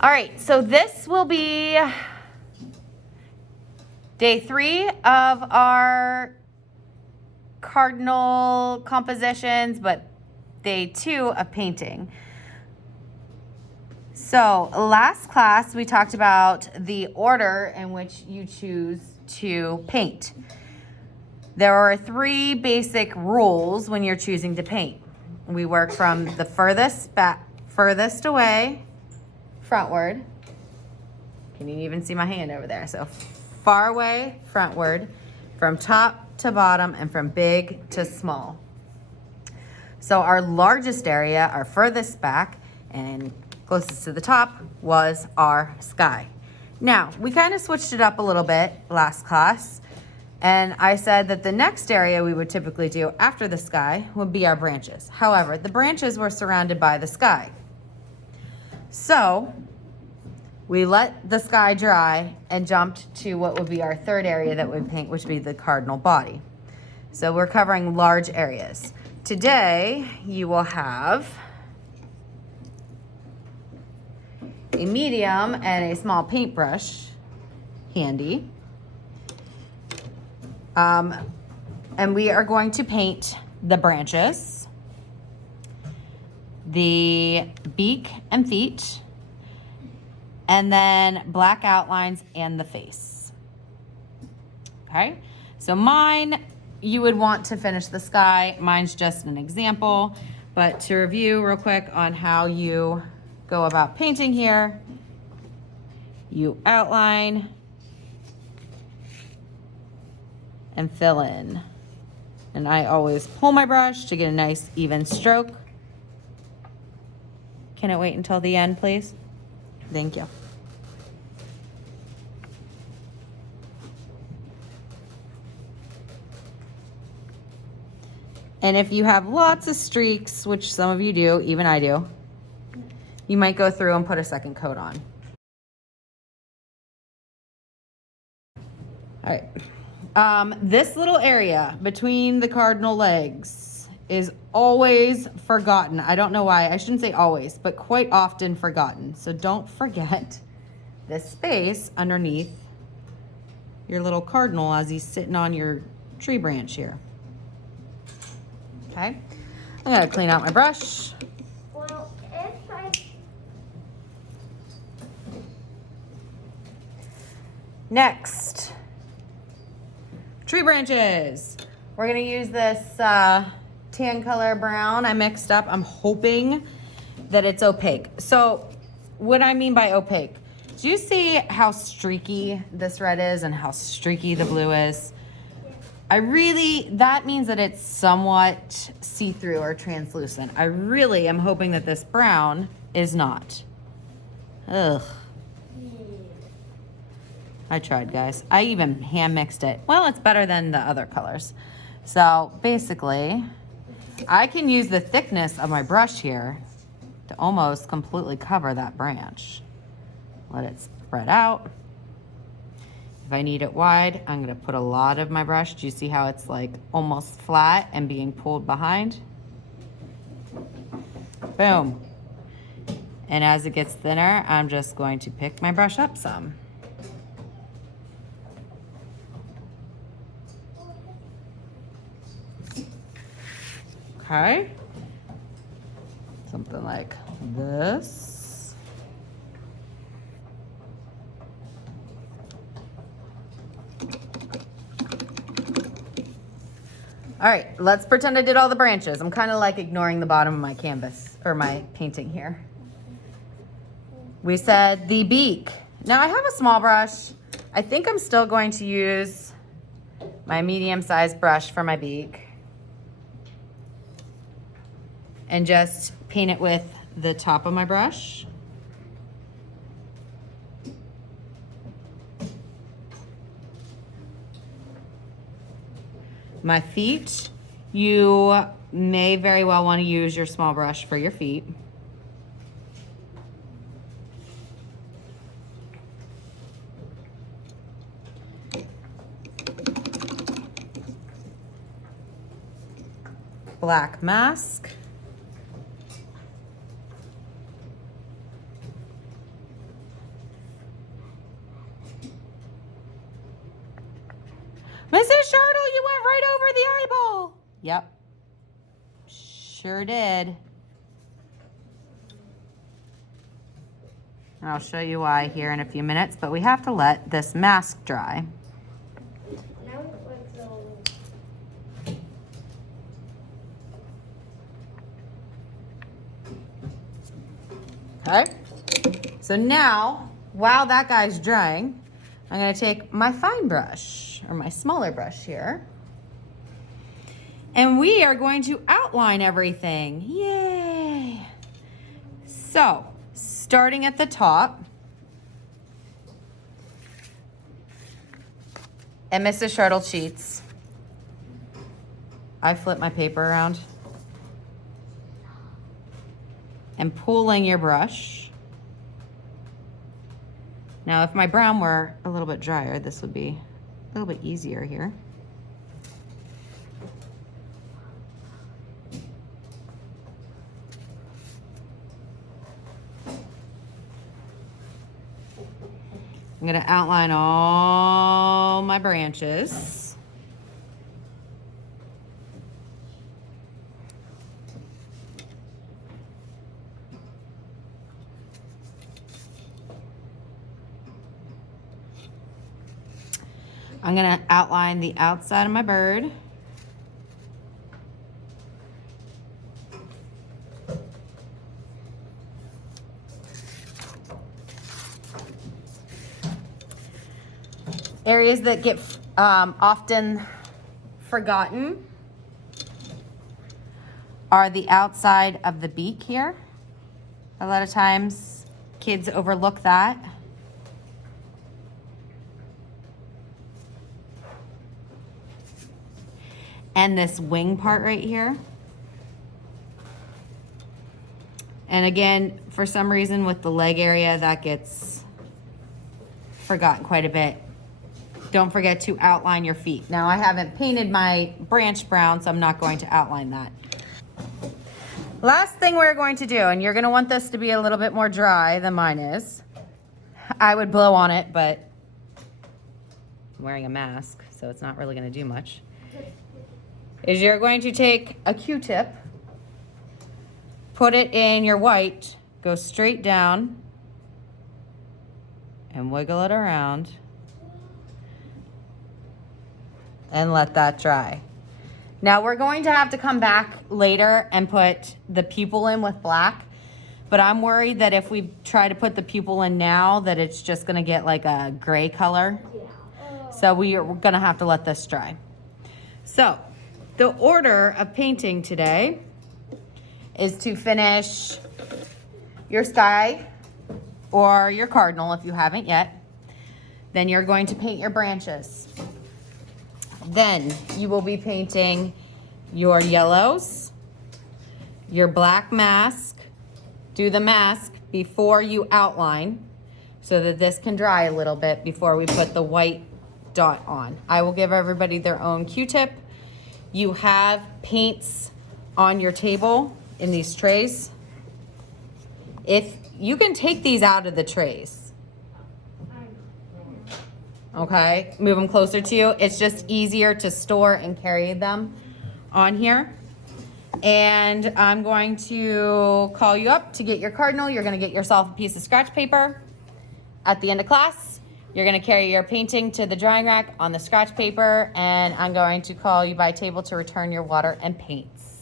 All right, so this will be day 3 of our cardinal compositions, but day 2 of painting. So last class we talked about the order in which you choose to paint. There are 3 basic rules when you're choosing to paint. We work from the furthest away, frontward. Can you even see my hand over there? So far away, frontward, from top to bottom, and from big to small. So our largest area, our furthest back and closest to the top, was our sky. Now, we kind of switched it up a little bit last class, and I said that the next area we would typically do after the sky would be our branches. However, the branches were surrounded by the sky. So we let the sky dry and jumped to what would be our third area that we'd paint, which would be the cardinal body. So we're covering large areas. Today, you will have a medium and a small paintbrush handy. And we are going to paint the branches, the beak and feet, and then black outlines and the face. Okay, so mine, you would want to finish the sky. Mine's just an example, but to review real quick on how you go about painting here, you outline and fill in. And I always pull my brush to get a nice even stroke. Can it wait until the end, please? Thank you. And if you have lots of streaks, which some of you do, even I do, you might go through and put a second coat on. All right. This little area between the cardinal legs is always forgotten. I don't know why. I shouldn't say always, but quite often forgotten. So don't forget this space underneath your little cardinal as he's sitting on your tree branch here. Okay, I'm gonna clean out my brush. Well, if I... Next, tree branches. We're gonna use this tan color brown I mixed up. I'm hoping that it's opaque. So what I mean by opaque, do you see how streaky this red is and how streaky the blue is? That means that it's somewhat see-through or translucent. I really am hoping that this brown is not. Ugh. I tried, guys. I even hand mixed it. Well, it's better than the other colors. So basically, I can use the thickness of my brush here to almost completely cover that branch. Let it spread out. If I need it wide, I'm gonna put a lot of my brush. Do you see how it's like almost flat and being pulled behind? Boom. And as it gets thinner, I'm just going to pick my brush up some. Okay. Something like this. All right, let's pretend I did all the branches. I'm kind of like ignoring the bottom of my canvas or my painting here. We said the beak. Now I have a small brush. I think I'm still going to use my medium-sized brush for my beak and just paint it with the top of my brush. My feet, you may very well want to use your small brush for your feet. Black mask. Mrs. Shirtle, you went right over the eyeball. Yep. Sure did. I'll show you why here in a few minutes, but we have to let this mask dry. Now it looks all. Okay. So now, while that guy's drying, I'm going to take my fine brush, or my smaller brush here, and we are going to outline everything. Yay! So, starting at the top, and Mrs. Shirtle cheats. I flip my paper around and pulling your brush. Now, if my brown were a little bit drier, this would be a little bit easier here. I'm gonna outline all my branches. I'm gonna outline the outside of my bird. Areas that get often forgotten are the outside of the beak here. A lot of times kids overlook that. And this wing part right here. And again, for some reason with the leg area, that gets forgotten quite a bit. Don't forget to outline your feet. Now, I haven't painted my branch brown, so I'm not going to outline that. Last thing we're going to do, and you're gonna want this to be a little bit more dry than mine is. I would blow on it, but I'm wearing a mask, so it's not really gonna do much. Is you're going to take a Q-tip, put it in your white, go straight down, and wiggle it around. And let that dry. Now we're going to have to come back later and put the pupil in with black, but I'm worried that if we try to put the pupil in now that it's just gonna get like a gray color. So we're gonna have to let this dry. So the order of painting today is to finish your sky or your cardinal if you haven't yet. Then you're going to paint your branches. Then you will be painting your yellows, your black mask. Do the mask before you outline so that this can dry a little bit before we put the white dot on. I will give everybody their own Q-tip. You have paints on your table in these trays. If you can take these out of the trays. Okay, move them closer to you. It's just easier to store and carry them on here. And I'm going to call you up to get your cardinal. You're gonna get yourself a piece of scratch paper. At the end of class, you're gonna carry your painting to the drying rack on the scratch paper, and I'm going to call you by table to return your water and paints.